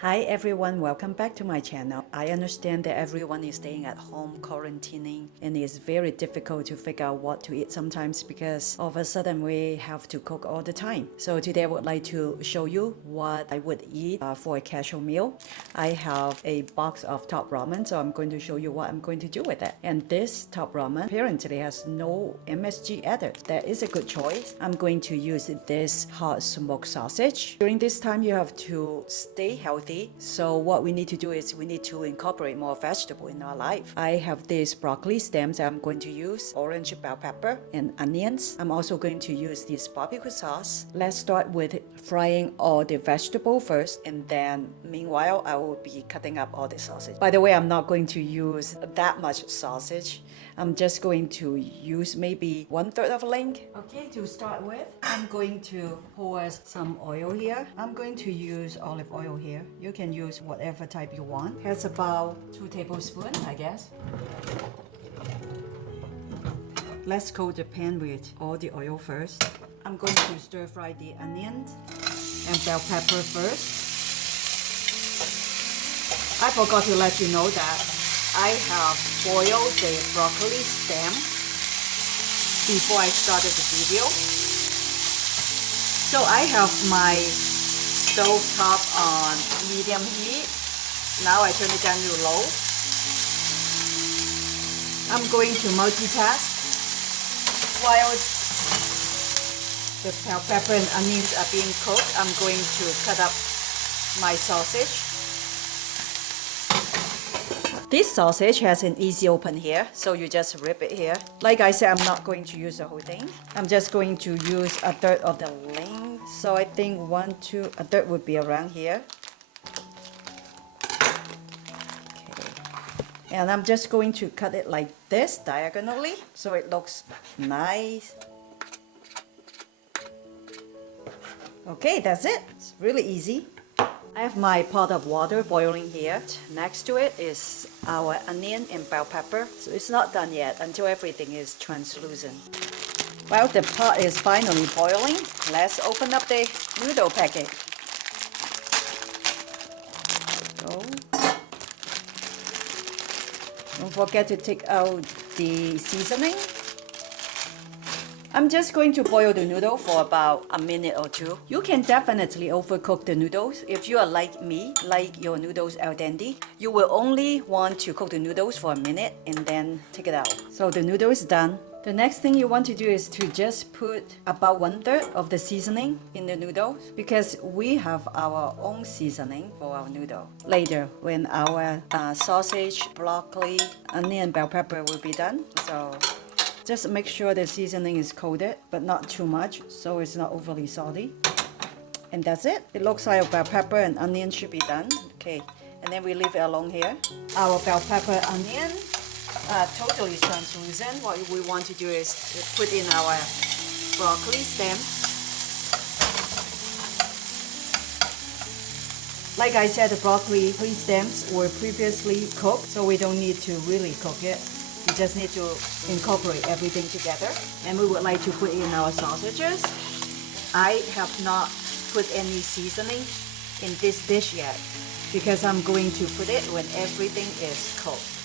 Hi everyone, welcome back to my channel. I understand that everyone is staying at home quarantining and it's very difficult to figure out what to eat sometimes because all of a sudden we have to cook all the time. So today I would like to show you what I would eat for a casual meal. I have a box of top ramen, so I'm going to show you what I'm going to do with it. And this top ramen apparently has no MSG added. That is a good choice. I'm going to use this hot smoked sausage. During this time you have to stay healthy. So what we need to do is we need to incorporate more vegetable in our life. I have these broccoli stems I'm going to use, orange bell pepper and onions. I'm also going to use this barbecue sauce. Let's start with frying all the vegetable first, and then meanwhile I will be cutting up all the sausage. By the way, I'm not going to use that much sausage. I'm just going to use maybe 1/3 of a link. Okay, to start with, I'm going to pour some oil here. I'm going to use olive oil here. You can use whatever type you want. It's about 2 tablespoons, I guess. Let's coat the pan with all the oil first. I'm going to stir fry the onions and bell pepper first. I forgot to let you know that I have boiled the broccoli stem before I started the video. So I have my stove top on medium heat. Now I turn it down to low. I'm going to multitask. While the bell pepper and onions are being cooked, I'm going to cut up my sausage. This sausage has an easy open here, so you just rip it here. Like I said, I'm not going to use the whole thing. I'm just going to use 1/3 of the length. So I think 1/3 would be around here. Okay. And I'm just going to cut it like this diagonally, so it looks nice. Okay, that's it. It's really easy. I have my pot of water boiling here. Next to it is our onion and bell pepper. So it's not done yet until everything is translucent. While the pot is finally boiling, let's open up the noodle packet. Go. Don't forget to take out the seasoning. I'm just going to boil the noodle for about a minute or two. You can definitely overcook the noodles. If you are like me, like your noodles al dente, you will only want to cook the noodles for a minute and then take it out. So the noodle is done. The next thing you want to do is to just put about 1/3 of the seasoning in the noodles because we have our own seasoning for our noodle. Later, when our sausage, broccoli, onion, bell pepper will be done. So just make sure the seasoning is coated, but not too much, so it's not overly salty. And that's it. It looks like bell pepper and onion should be done. Okay, and then we leave it alone here. Our bell pepper onion totally translucent. What we want to do is to put in our broccoli stem. Like I said, the broccoli stems were previously cooked, so we don't need to really cook it. We just need to incorporate everything together. And we would like to put in our sausages. I have not put any seasoning in this dish yet because I'm going to put it when everything is cooked.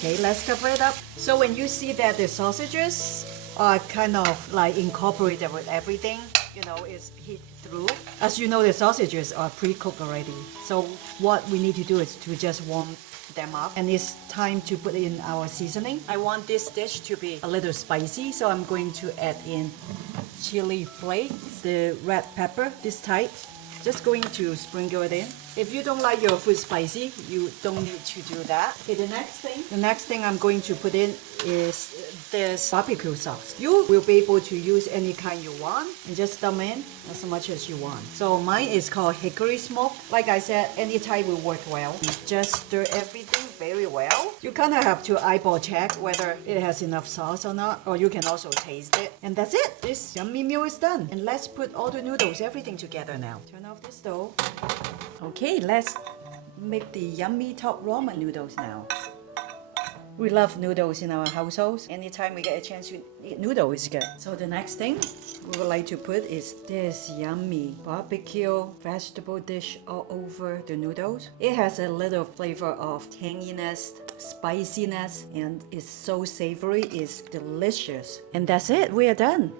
Okay, let's cover it up. So when you see that the sausages are kind of like incorporated with everything, you know, it's heat through. As you know, the sausages are pre-cooked already. So what we need to do is to just warm them up, and it's time to put in our seasoning. I want this dish to be a little spicy, so I'm going to add in chili flakes, the red pepper, this type. Just going to sprinkle it in. If you don't like your food spicy, you don't need to do that. Okay, the next thing I'm going to put in is this barbecue sauce. You will be able to use any kind you want and just dump in as much as you want. So mine is called hickory smoke. Like I said, any type will work well. Just stir everything very well. You kind of have to eyeball check whether it has enough sauce or not, or you can also taste it. And that's it. This yummy meal is done. And let's put all the noodles, everything together now. Turn off the stove. Okay, let's make the yummy top ramen noodles now. We love noodles in our households. Anytime we get a chance to eat noodle is good. So the next thing we would like to put is this yummy barbecue vegetable dish all over the noodles. It has a little flavor of tanginess, spiciness, and it's so savory, it's delicious. And that's it, we are done.